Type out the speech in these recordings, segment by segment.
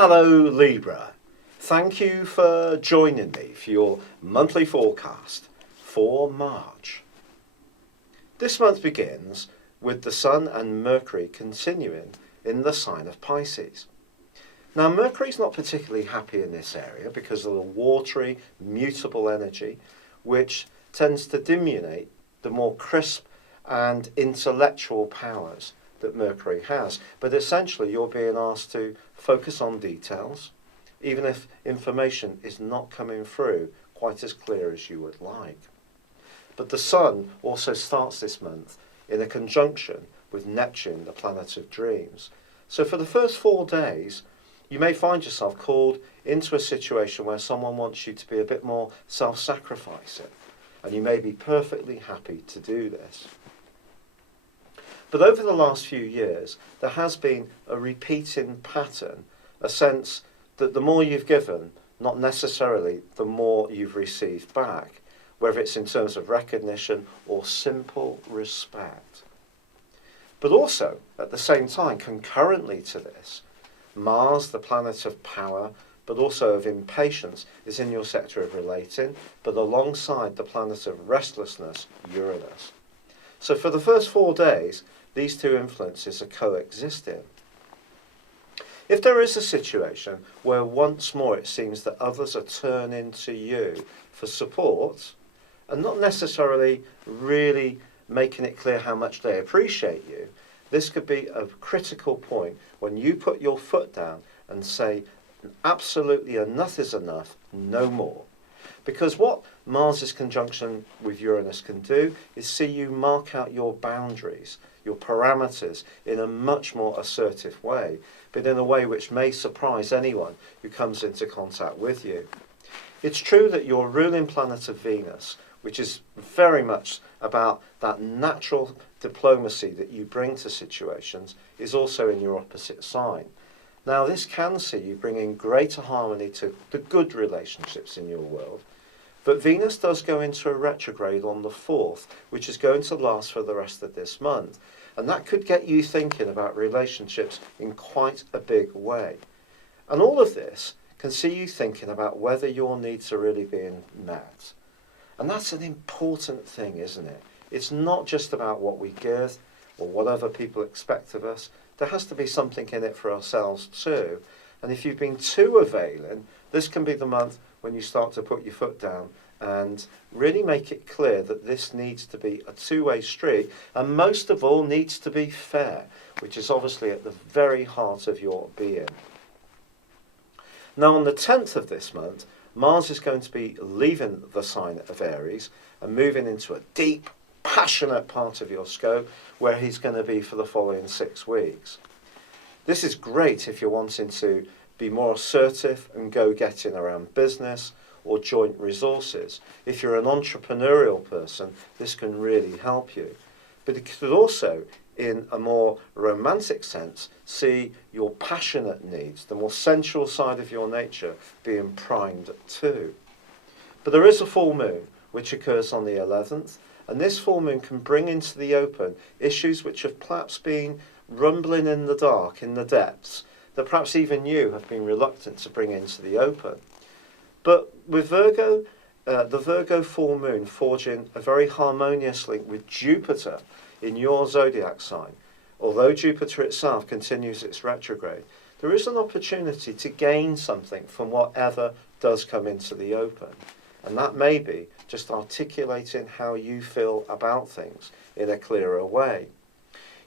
Hello Libra, thank you for joining me for your monthly forecast for March. This month begins with the Sun and Mercury continuing in the sign of Pisces. Now Mercury's not particularly happy in this area because of the watery, mutable energy which tends to diminuate the more crisp and intellectual powers that Mercury has. But essentially you're being asked to focus on details, even if information is not coming through quite as clear as you would like. But the Sun also starts this month in a conjunction with Neptune, the planet of dreams. So for the first 4 days, you may find yourself called into a situation where someone wants you to be a bit more self-sacrificing, and you may be perfectly happy to do this. But over the last few years, there has been a repeating pattern, a sense that the more you've given, not necessarily the more you've received back, whether it's in terms of recognition or simple respect. But also, at the same time, concurrently to this, Mars, the planet of power, but also of impatience, is in your sector of relating, but alongside the planet of restlessness, Uranus. So for the first 4 days, these two influences are coexisting. If there is a situation where once more it seems that others are turning to you for support, and not necessarily really making it clear how much they appreciate you, this could be a critical point when you put your foot down and say, absolutely enough is enough, no more. Because what Mars's conjunction with Uranus can do is see you mark out your boundaries, your parameters, in a much more assertive way, but in a way which may surprise anyone who comes into contact with you. It's true that your ruling planet of Venus, which is very much about that natural diplomacy that you bring to situations, is also in your opposite sign. Now this can see you bringing greater harmony to the good relationships in your world, but Venus does go into a retrograde on the 4th, which is going to last for the rest of this month. And that could get you thinking about relationships in quite a big way. And all of this can see you thinking about whether your needs are really being met. And that's an important thing, isn't it? It's not just about what we give or what other people expect of us. There has to be something in it for ourselves too. And if you've been too availing, this can be the month when you start to put your foot down and really make it clear that this needs to be a two-way street, and most of all needs to be fair, which is obviously at the very heart of your being. Now on the 10th of this month, Mars is going to be leaving the sign of Aries and moving into a deep, passionate part of your scope where he's going to be for the following 6 weeks. This is great if you're wanting to be more assertive and go-getting around business or joint resources. If you're an entrepreneurial person, this can really help you. But it could also, in a more romantic sense, see your passionate needs, the more sensual side of your nature, being primed too. But there is a full moon, which occurs on the 11th, and this full moon can bring into the open issues which have perhaps been rumbling in the dark, in the depths, that perhaps even you have been reluctant to bring into the open. But with Virgo, the Virgo full moon forging a very harmonious link with Jupiter in your zodiac sign, although Jupiter itself continues its retrograde, there is an opportunity to gain something from whatever does come into the open. And that may be just articulating how you feel about things in a clearer way.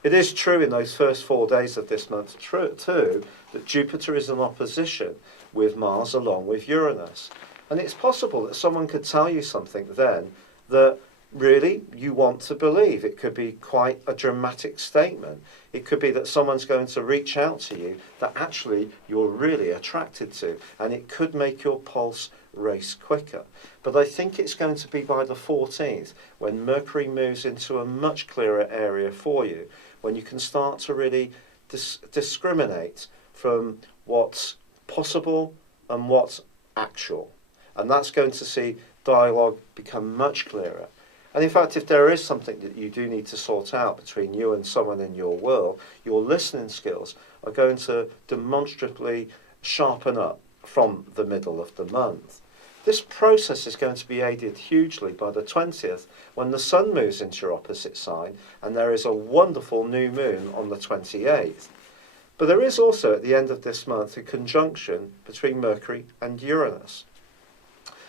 It is true in those first 4 days of this month too that Jupiter is in opposition with Mars along with Uranus. And it's possible that someone could tell you something then that really you want to believe. It could be quite a dramatic statement. It could be that someone's going to reach out to you that actually you're really attracted to, and it could make your pulse race quicker. But I think it's going to be by the 14th when Mercury moves into a much clearer area for you, when you can start to really discriminate from what's possible and what's actual. And that's going to see dialogue become much clearer. And in fact, if there is something that you do need to sort out between you and someone in your world, your listening skills are going to demonstrably sharpen up from the middle of the month. This process is going to be aided hugely by the 20th, when the Sun moves into your opposite sign, and there is a wonderful new moon on the 28th. But there is also, at the end of this month, a conjunction between Mercury and Uranus.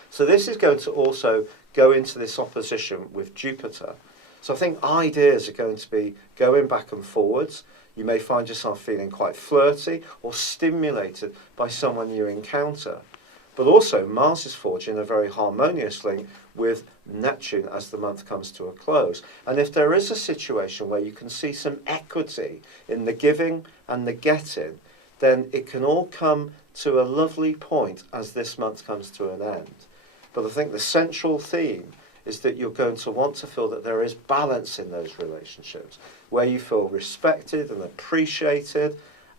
So this is going to also go into this opposition with Jupiter. So I think ideas are going to be going back and forwards. You may find yourself feeling quite flirty or stimulated by someone you encounter. But also, Mars is forging a very harmonious link with Neptune as the month comes to a close. And if there is a situation where you can see some equity in the giving and the getting, then it can all come to a lovely point as this month comes to an end. But I think the central theme is that you're going to want to feel that there is balance in those relationships, where you feel respected and appreciated,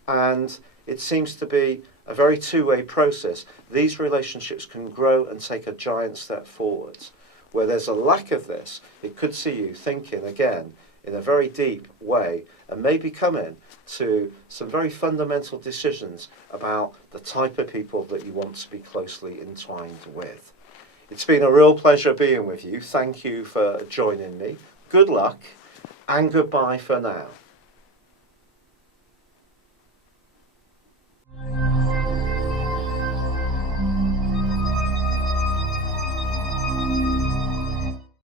and it seems to be a very two-way process. These relationships can grow and take a giant step forwards. Where there's a lack of this, it could see you thinking again in a very deep way and maybe coming to some very fundamental decisions about the type of people that you want to be closely entwined with. It's been a real pleasure being with you. Thank you for joining me. Good luck and goodbye for now.